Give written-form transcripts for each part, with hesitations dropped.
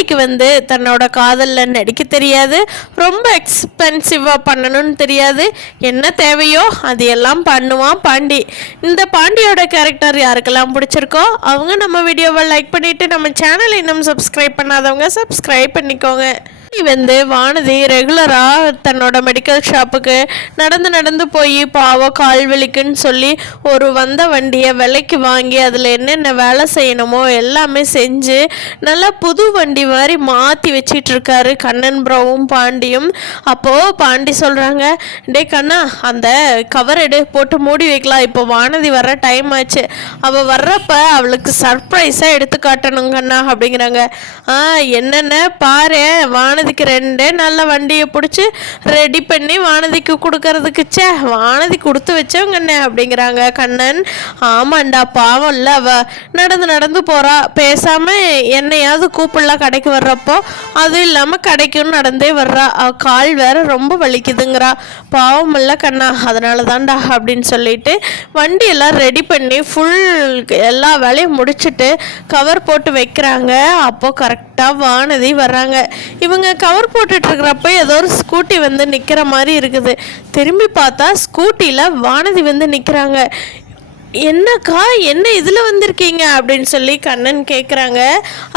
பாண்டிக்கு வந்து தன்னோட காதலில் நடிக்க தெரியாது, ரொம்ப எக்ஸ்பென்சிவாக பண்ணணும்னு தெரியாது, என்ன தேவையோ அது எல்லாம் பண்ணுவான் பாண்டி. இந்த பாண்டியோட கேரக்டர் யாருக்கெல்லாம் பிடிச்சிருக்கோ அவங்க நம்ம வீடியோவை லைக் பண்ணிவிட்டு நம்ம சேனலை இன்னும் சப்ஸ்கிரைப் பண்ணாதவங்க சப்ஸ்கிரைப் பண்ணிக்கோங்க. வந்து வானதி ரெகுலராக தன்னோட மெடிக்கல் ஷாப்புக்கு நடந்து போய் பாவம் கால் வலிக்குன்னு சொல்லி ஒரு வந்த வண்டியை விலைக்கு வாங்கி அதில் என்னென்ன வேலை செய்யணுமோ எல்லாமே செஞ்சு நல்லா புது வண்டி மாதிரி மாற்றி வச்சிட்ருக்காரு கண்ணன் ப்ரோவும் பாண்டியும். அப்போது பாண்டி சொல்கிறாங்க, டே கண்ணா அந்த கவர் எடு போட்டு மூடி வைக்கலாம், இப்போ வானதி வர்ற டைம் ஆச்சு, அவள் வர்றப்ப அவளுக்கு சர்ப்ரைஸாக எடுத்து காட்டணும் கண்ணா அப்படிங்கிறாங்க. என்னென்ன பாரு, வானதிக்கு 2 நல்ல வண்டியை பிடிச்சி ரெடி பண்ணி வானதிக்கு கொடுக்கறதுக்குச்சே வானதி கொடுத்து வச்சவங்கண்ணே அப்படிங்கிறாங்க கண்ணன். ஆமாண்டா பாவம் இல்லை, அவ நடந்து போகிறா, பேசாமல் என்னையாவது கூப்பிடலாம் கடைக்கு வர்றப்போ, அதுவும் இல்லாமல் கடைக்கும் நடந்தே வர்றா, கால் வேற ரொம்ப வலிக்குதுங்கிறா, பாவம் இல்லை கண்ணா, அதனால தான்டா அப்படின்னு சொல்லிட்டு வண்டியெல்லாம் ரெடி பண்ணி ஃபுல் எல்லா வேலையும் முடிச்சுட்டு கவர் போட்டு வைக்கிறாங்க. அப்போது கரெக்டாக வானதி வர்றாங்க. இவங்க கவர் போட்டுட்ருக்கிறப்ப ஏதோ ஒரு ஸ்கூட்டி வந்து நிற்கிற மாதிரி இருக்குது. திரும்பி பார்த்தா ஸ்கூட்டியில் வானதி வந்து நிற்கிறாங்க. என்னக்கா என்ன இதில் வந்திருக்கீங்க அப்படின்னு சொல்லி கண்ணன் கேட்குறாங்க.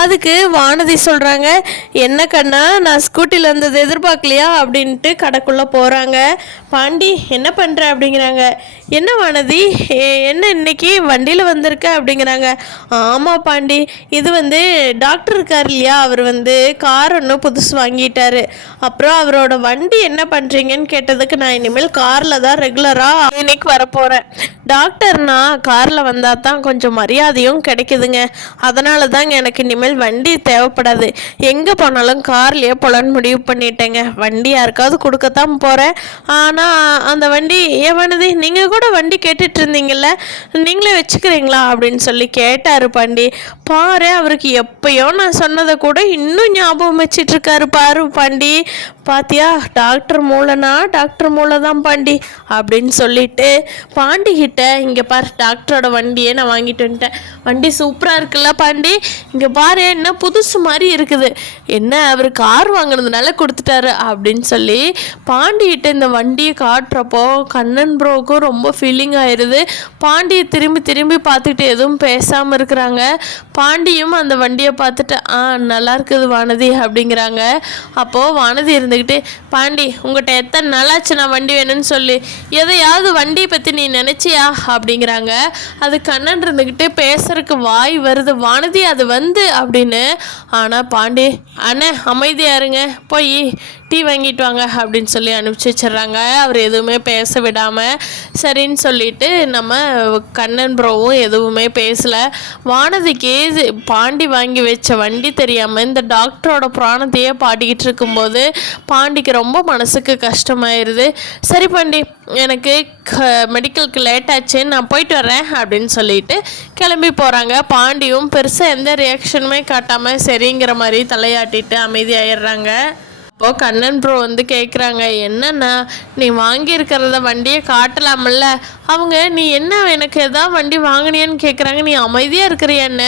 அதுக்கு வானதி சொல்கிறாங்க, என்ன கண்ணா நான் ஸ்கூட்டியில் வந்தது எதிர்பார்க்கலையா அப்படின்ட்டு கடைக்குள்ளே போகிறாங்க. பாண்டி என்ன பண்ணுற அப்படிங்கிறாங்க. என்ன வானதி என்ன இன்னைக்கு வண்டியில் வந்திருக்க அப்படிங்கிறாங்க. ஆமாம் பாண்டி, இது வந்து டாக்டர் இருக்கார் இல்லையா, அவர் வந்து கார் ஒன்று புதுசு வாங்கிட்டாரு, அப்புறம் அவரோட வண்டி என்ன பண்ணுறீங்கன்னு கேட்டதுக்கு நான் இனிமேல் காரில் தான் ரெகுலராக இன்னைக்கு வரப்போகிறேன், டாக்டர்னா காரில் வந்தால் தான் கொஞ்சம் மரியாதையும் கிடைக்குதுங்க, அதனால தாங்க எனக்கு இனிமேல் வண்டி தேவைப்படாது, எங்கே போனாலும் கார்லேயே போலான்னு முடிவு பண்ணிட்டேங்க, வண்டி யாருக்காவது கொடுக்கத்தான் போகிறேன், ஆனால் அந்த வண்டி ஏன் வேணுது, நீங்கள் கூட வண்டி கேட்டுட்டு இருந்தீங்கல்ல, நீங்களே வச்சுக்கிறீங்களா அப்படின்னு சொல்லி கேட்டார் பாண்டி. பாரு அவருக்கு எப்பயோ நான் சொன்னதை கூட இன்னும் ஞாபகம் வச்சிட்ருக்காரு பாரு பாண்டி, பாத்தியா டாக்டர் மூளைனா டாக்டர் மூளை தான் பாண்டி அப்படின்னு சொல்லிட்டு பாண்டிகிட்ட, இங்கே பாரு டாக்டரோட வண்டியை நான் வாங்கிட்டு வந்துட்டேன், வண்டி சூப்பராக இருக்குல்ல பாண்டி, இங்கே பாரு என்ன புதுசு மாதிரி இருக்குது, என்ன அவர் கார் வாங்கினதுனால கொடுத்துட்டாரு அப்படின்னு சொல்லி பாண்டிகிட்ட இந்த வண்டியை காட்டுறப்போ கண்ணன் ப்ரோவுக்கும் ரொம்ப ஃபீலிங் ஆயிடுது. பாண்டியை திரும்பி பார்த்துக்கிட்டு எதுவும் பேசாமல் இருக்கிறாங்க. பாண்டியும் அந்த வண்டியை பார்த்துட்டு நல்லா இருக்குது வானதி அப்படிங்கிறாங்க. அப்போது வானதி இருந்துக்கிட்டு, பாண்டி உங்கள்கிட்ட எத்தனை நாளாச்சு நான் வண்டி வேணும்னு சொல்லி, எதையாவது வண்டியை பற்றி நீ நினச்சியா அப்படிங்கிறாங்க. அது கண்ணன் இருந்துக்கிட்டு பேசுறதுக்கு வாய் வருது, வானதி அது வந்து அப்படின்னு. ஆனால் பாண்டி அண்ணே அமைதியாக இருங்க, போய் டீ வாங்கிட்டு வாங்க அப்படின்னு சொல்லி அனுப்பிச்சி வச்சிட்றாங்க. அவர் எதுவுமே பேச விடாமல் சரின்னு சொல்லிட்டு நம்ம கண்ணன் ப்ரோவும் எதுவுமே பேசலை. வானதிக்கு பாண்டி வாங்கி வச்ச வண்டி தெரியாமல் இந்த டாக்டரோட பிராணத்தையே பாடிக்கிட்டு இருக்கும்போது பாண்டிக்கு ரொம்ப மனசுக்கு கஷ்டமாயிருது. சரி பாண்டி எனக்கு மெடிக்கலுக்கு லேட் ஆச்சு, நான் போயிட்டு வரேன் அப்படின்னு சொல்லிட்டு கிளம்பி போகிறாங்க. பாண்டியும் பெருசாக எந்த ரியாக்ஷனுமே காட்டாமல் சரிங்கிற மாதிரி தலையாட்டிட்டு அமைதியாகிடுறாங்க. அப்போது கண்ணன் ப்ரோ வந்து கேட்குறாங்க, என்னன்னா நீ வாங்கியிருக்கிறத வண்டியை காட்டலாமல்ல, அவங்க நீ என்ன எனக்கு எதாவது வண்டி வாங்கினியான்னு கேட்குறாங்க, நீ அமைதியாக இருக்கிறியா என்ன,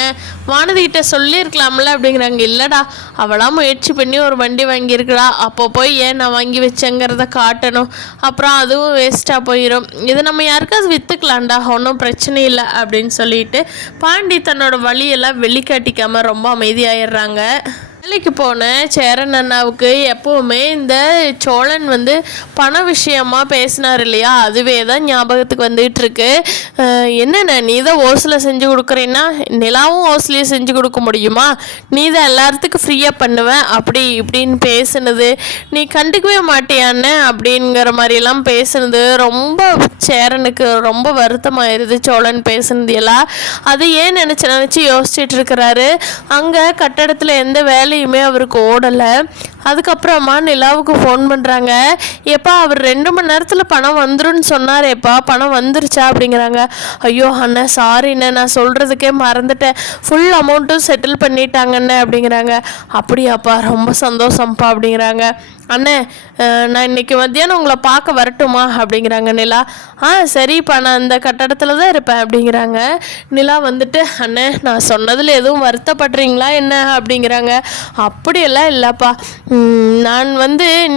வானதிக்கிட்ட சொல்லியிருக்கலாம்ல அப்படிங்கிறாங்க. இல்லைடா அவளாம் முயற்சி பண்ணி ஒரு வண்டி வாங்கியிருக்கிறா, அப்போ போய் ஏன் நான் வாங்கி வச்சேங்கிறத காட்டணும், அப்புறம் அதுவும் வேஸ்ட்டாக போயிடும், இதை நம்ம யாருக்காவது விற்றுக்கலாம்டா, ஒன்றும் பிரச்சனை இல்லை அப்படின்னு சொல்லிட்டு பாண்டி தன்னோட வழியெல்லாம் வெளிக்காட்டிக்காமல் ரொம்ப அமைதியாகிடுறாங்க. வேலைக்கு போன சேரன் அண்ணாவுக்கு எப்போவுமே இந்த சோழன் வந்து பண விஷயமா பேசினார் இல்லையா, அதுவே தான் ஞாபகத்துக்கு வந்துகிட்டு இருக்கு. என்னென்ன நீ தான் ஓசில் செஞ்சு கொடுக்குறேன்னா நிலாவும் ஓசிலேயே செஞ்சு கொடுக்க முடியுமா, நீ தான் எல்லாத்துக்கும் ஃப்ரீயாக பண்ணுவேன் அப்படி இப்படின்னு பேசுனது, நீ கண்டுக்கவே மாட்டியான்னு அப்படிங்கிற மாதிரிலாம் பேசுனது ரொம்ப சேரனுக்கு ரொம்ப வருத்தமாயிருது. சோழன் பேசுனது எல்லாம் அது ஏன் நினச்சி யோசிச்சுட்டு இருக்கிறாரு. அங்கே கட்டடத்தில் எந்த வேலையுமே அவருக்கு ஓடலை. அதுக்கப்புறமா நிலாவுக்கு ஃபோன் பண்ணுறாங்க. எப்பா அவர் 2 மணி நேரத்தில் பணம் வந்துருன்னு சொன்னாரேப்பா, பணம் வந்துருச்சா அப்படிங்கிறாங்க. ஐயோ அண்ணே சாரிண்ணே, நான் சொல்கிறதுக்கே மறந்துட்டேன், ஃபுல் அமௌண்ட்டும் செட்டில் பண்ணிட்டாங்கண்ணே அப்படிங்கிறாங்க. அப்படியாப்பா, ரொம்ப சந்தோஷம்ப்பா அப்படிங்கிறாங்க. அண்ணே நான் இன்றைக்கி மத்தியானம் உங்களை பார்க்க வரட்டுமா அப்படிங்கிறாங்க நிலா. சரிப்பா, நான் இந்த கட்டடத்தில் தான் இருப்பேன் அப்படிங்கிறாங்க. நிலா வந்துட்டு, அண்ணே நான் சொன்னதில் எதுவும் வருத்தப்படுறீங்களா என்ன அப்படிங்கிறாங்க. அப்படியெல்லாம் இல்லைப்பா, நான்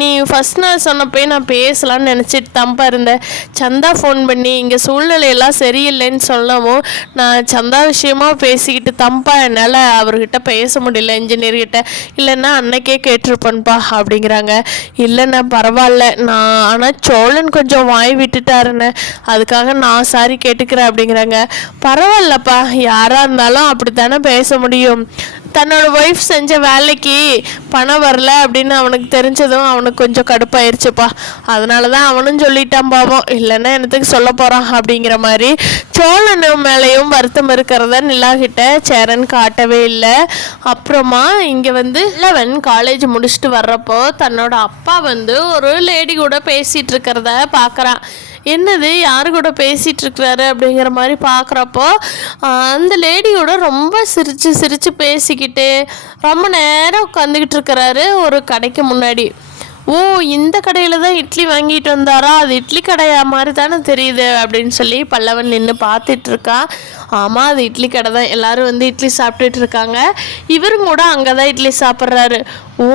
நீ ஃபஸ்ட் நாள் சொன்னப்போ நான் பேசலான்னு நினச்சிட்டு தான்ப்பா இருந்தேன். சந்தா ஃபோன் பண்ணி இங்கே சூழ்நிலையெல்லாம் சரியில்லைன்னு சொல்லவும் நான் சந்தா விஷயமாக பேசிக்கிட்டு தான்ப்பா என்னால் அவர்கிட்ட பேச முடியல, இன்ஜினியர்கிட்ட, இல்லைன்னா அன்னைக்கே கேட்டிருப்பேன்ப்பா அப்படிங்கிறாங்க. இல்லைண்ணே பரவாயில்ல, ஆனால் சோழன் கொஞ்சம் வாய் விட்டுட்டாருண்ணே, அதுக்காக நான் சாரி கேட்டுக்கிறேன் அப்படிங்கிறாங்க. பரவாயில்லப்பா, யாராக இருந்தாலும் அப்படி தானே பேச முடியும். தன்னோட ஒய்ஃப் செஞ்ச வேலைக்கு பணம் வரல அப்படின்னு அவனுக்கு தெரிஞ்சதும் அவனுக்கு கொஞ்சம் கடுப்பாயிருச்சுப்பா, அதனால தான் அவனும் சொல்லிட்டான் பாவம், இல்லைன்னா என்னத்துக்கு சொல்ல போகிறான் அப்படிங்கிற மாதிரி சோழன் மேலேயும் வருத்தம் இருக்கிறத நிலாகிட்ட சேரன் காட்டவே இல்லை. அப்புறமா இங்கே லெவன் காலேஜ் முடிச்சுட்டு வர்றப்போ தன்னோட அப்பா ஒரு லேடி கூட பேசிகிட்டு இருக்கிறத பார்க்குறான். என்னது யாரு கூட பேசிகிட்டு இருக்கிறாரு அப்படிங்கிற மாதிரி பார்க்குறப்போ அந்த லேடியோட ரொம்ப சிரித்து சிரித்து பேசிக்கிட்டு ரொம்ப நேரம் உட்காந்துக்கிட்டு இருக்கிறாரு ஒரு கடைக்கு முன்னாடி. ஓ, இந்த கடையில் தான் இட்லி வாங்கிட்டு வந்தாரா, அது இட்லி கடையா மாதிரி தானே தெரியுது அப்படின்னு சொல்லி பல்லவன் நின்று பார்த்துட்ருக்கான். ஆமாம், அது இட்லி கடை தான், எல்லோரும் இட்லி சாப்பிட்டுட்டு இருக்காங்க, இவரும் கூட அங்கே தான் இட்லி சாப்பிட்றாரு. ஓ,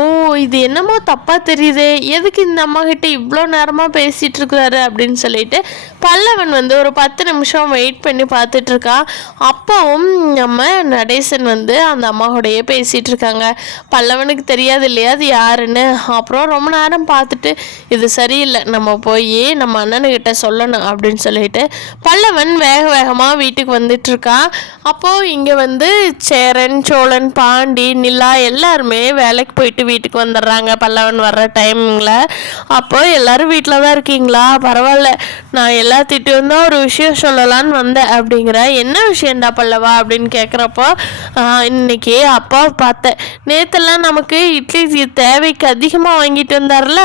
இது என்னமோ தப்பாக தெரியுது, எதுக்கு இந்த அம்மாக்கிட்ட இவ்வளோ நேரமாக பேசிகிட்டு இருக்கிறாரு அப்படின்னு சொல்லிட்டு பல்லவன் ஒரு 10 நிமிஷம் வெயிட் பண்ணி பார்த்துட்ருக்கான். அப்போவும் நம்ம நடேசன் அந்த அம்மாவோடையே பேசிகிட்டு இருக்காங்க. பல்லவனுக்கு தெரியாது இல்லையா அது யாருன்னு. அப்புறம் ரொம்ப நேரம் பார்த்துட்டு இது சரியில்லை, நம்ம போய் நம்ம அண்ணனுக்கிட்ட சொல்லணும் அப்படின்னு சொல்லிட்டு பல்லவன் வேக வேகமாக வீட்டுக்கு வந்துட்டுருக்கான். அப்போது இங்கே சேரன், சோழன், பாண்டி, நிலா எல்லாருமே வேலைக்கு போயிட்டு வீட்டுக்கு வந்துடுறாங்க பல்லவன் வர்ற டைமிங்கில். அப்போது எல்லோரும் வீட்டில் தான் இருக்கீங்களா, பரவாயில்ல, நான் எல்லாத்திட்டும் தான் ஒரு விஷயம் சொல்லலான்னு வந்தேன் அப்படிங்கிற. என்ன விஷயம்டா பல்லவா அப்படின்னு கேட்குறப்போ, இன்னைக்கு அப்பாவை பார்த்தேன், நேற்றெல்லாம் நமக்கு இட்லி தேவைக்கு அதிகமாக வாங்கிட்டு வந்தார்ல,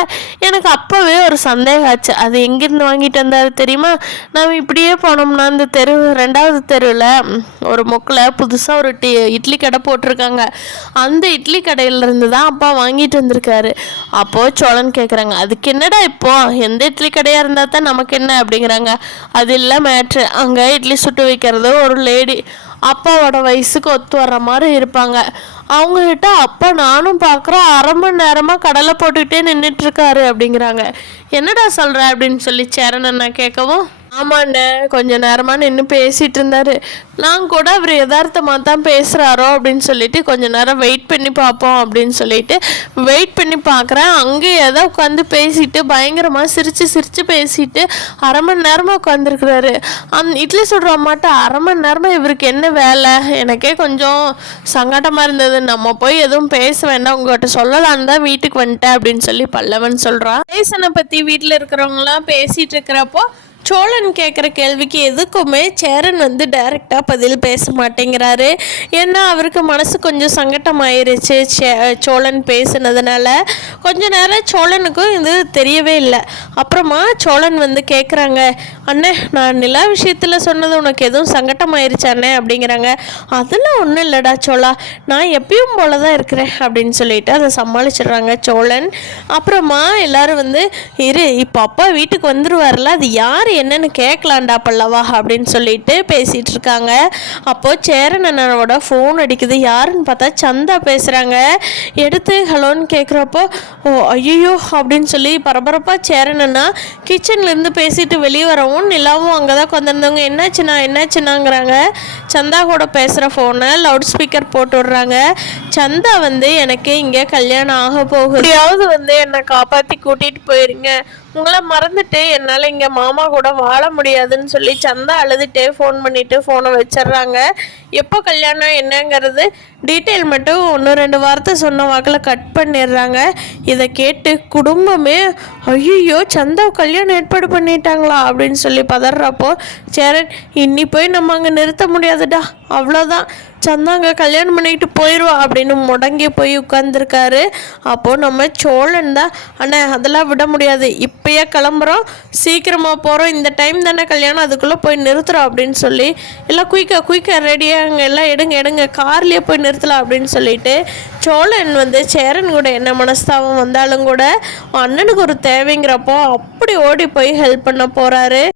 எனக்கு அப்போவே ஒரு சந்தேகம் ஆச்சு, அது எங்கேருந்து வாங்கிட்டு வந்தார் தெரியுமா, நம்ம இப்படியே போனோம்னா இந்த 2வது தெருவில் ஒரு மொக்கில் புதுசாக ஒரு இட்லி கடை போட்டிருக்காங்க, அந்த இட்லி கடையிலேருந்து தான் அப்பா வாங்கிட்டு வந்திருக்காரு. அப்போது சோழன் கேட்குறாங்க, அதுக்கு என்னடா இப்போ, எந்த இட்லி கடையாக இருந்தால் தான் நமக்கு என்ன அப்படிங்கிறாங்க. அது இல்லை மேட்ரு, அங்கே இட்லி சுட்டு வைக்கிறது ஒரு லேடி, அப்பாவோட வயசுக்கு ஒத்து வர்ற மாதிரி இருப்பாங்க, அவங்கக்கிட்ட அப்பா நானும் பார்க்குறேன் 1/2 மணி நேரமாக கடலை போட்டுக்கிட்டே நின்றுட்டுருக்காரு அப்படிங்கிறாங்க. என்னடா சொல்கிற அப்படின்னு சொல்லி சேரன் அண்ணா கேட்கவும், ஆமாண்ணே, கொஞ்சம் நேரமாக நின்று பேசிகிட்டு இருந்தார், நான் கூட அவர் யதார்த்தமாக தான் பேசுகிறாரோ அப்படின்னு சொல்லிட்டு கொஞ்சம் நேரம் வெயிட் பண்ணி பார்ப்போம் அப்படின்னு சொல்லிட்டு வெயிட் பண்ணி பார்க்குறேன். அங்கே ஏதோ உட்காந்து பேசிட்டு பயங்கரமாக சிரித்து சிரித்து பேசிட்டு 1/2 மணி நேரமாக உட்காந்துருக்குறாரு. இட்லி சுடுற மாட்டேன் 1/2 மணி நேரமாக இவருக்கு என்ன வேலை, எனக்கே கொஞ்சம் சங்கடமாக இருந்தது, நம்ம போய் எதுவும் பேச வேண்டாம், உங்கள்கிட்ட சொல்லலான்னு தான் வீட்டுக்கு வந்துட்டேன் அப்படின்னு சொல்லி பல்லவன் சொல்கிறான். பேசனை பற்றி வீட்டில் இருக்கிறவங்களாம் பேசிகிட்டு இருக்கிறப்போ சோழன் கேட்குற கேள்விக்கு எதுக்குமே சேரன் டைரெக்டாக பதில் பேச மாட்டேங்கிறாரு. ஏன்னா அவருக்கு மனசு கொஞ்சம் சங்கட்டமாயிருச்சு சோழன் பேசுனதுனால. கொஞ்ச நேரம் சோழனுக்கும் இது தெரியவே இல்லை. அப்புறமா சோழன் கேட்குறாங்க, அண்ணே நான் நிலா விஷயத்தில் சொன்னது உனக்கு எதுவும் சங்கட்டமாயிருச்சாண்ணே அப்படிங்கிறாங்க. அதெல்லாம் ஒன்றும் இல்லைடா சோழா, நான் எப்பயும் போல தான் இருக்கிறேன் அப்படின்னு சொல்லிட்டு அதை சமாளிச்சிடுறாங்க சோழன். அப்புறமா எல்லோரும் இரு, இப்போ அப்பா வீட்டுக்கு வந்துடுவார்ல, அது யார் என்னன்னு கேட்கலாண்டா பல்லவா அப்படின்னு சொல்லிட்டு பேசிகிட்டு இருக்காங்க. அப்போது சேரன் அண்ணனோட ஃபோன் அடிக்குது. யாருன்னு பார்த்தா சந்தா பேசுகிறாங்க. எடுத்து ஹலோன்னு கேட்குறப்போ, ஓ ஐயோ அப்படின்னு சொல்லி பரபரப்பாக சேரன் அண்ணா கிச்சன்லேருந்து பேசிட்டு வெளியே வரவும் நிலாவும் அங்கே தான் வந்திருந்தவங்க என்னாச்சுன்னாங்கிறாங்க. சந்தா கூட பேசுகிற ஃபோனை லவுட் ஸ்பீக்கர் போட்டு விடுறாங்க. சந்தா எனக்கு இங்கே கல்யாணம் ஆக போகுது, எப்படியாவது என்னை காப்பாற்றி கூட்டிகிட்டு போயிருங்க, உங்களை மறந்துட்டு என்னால் இங்கே மாமா கூட வாழ முடியாதுன்னு சொல்லி சந்தா அழுதுகிட்டே ஃபோன் பண்ணிவிட்டு ஃபோனை வச்சிட்றாங்க. எப்போ கல்யாணம் என்னங்கிறது டீட்டெயில் மட்டும் 1-2 வார்த்தை சொன்ன வாக்கில் கட் பண்ணிடுறாங்க. இதை கேட்டு குடும்பமே ஐயோ சந்தா கல்யாணம் ஏற்பாடு பண்ணிட்டாங்களா அப்படின்னு சொல்லி பதறப்போ சேரன், இன்னி போய் நம்ம அங்கே நிறுத்த முடியாதுடா, அவ்வளோதான், சந்தாங்க கல்யாணம் பண்ணிட்டு போயிடுவா அப்படின்னு முடங்கி போய் உட்காந்துருக்காரு. அப்போது நம்ம சோழன் தான், அண்ணே அதெல்லாம் விட முடியாது, இப்பயே கிளம்புறோம், சீக்கிரமாக போகிறோம், இந்த டைம் தானே கல்யாணம், அதுக்குள்ளே போய் நிறுத்துகிறோம் அப்படின்னு சொல்லி எல்லாம் குயிக்காக ரெடியாக அங்கே எல்லாம் எடுங்க கார்லேயே போய் நிறுத்தலாம் அப்படின்னு சொல்லிட்டு சோழன் வந்து சேரன் கூட என்ன மனஸ்தாபம் வந்தாலும் கூட அண்ணனுக்கு ஒரு தேவைங்கிறப்போ அப்படி ஓடி போய் ஹெல்ப் பண்ண போகிறாரு.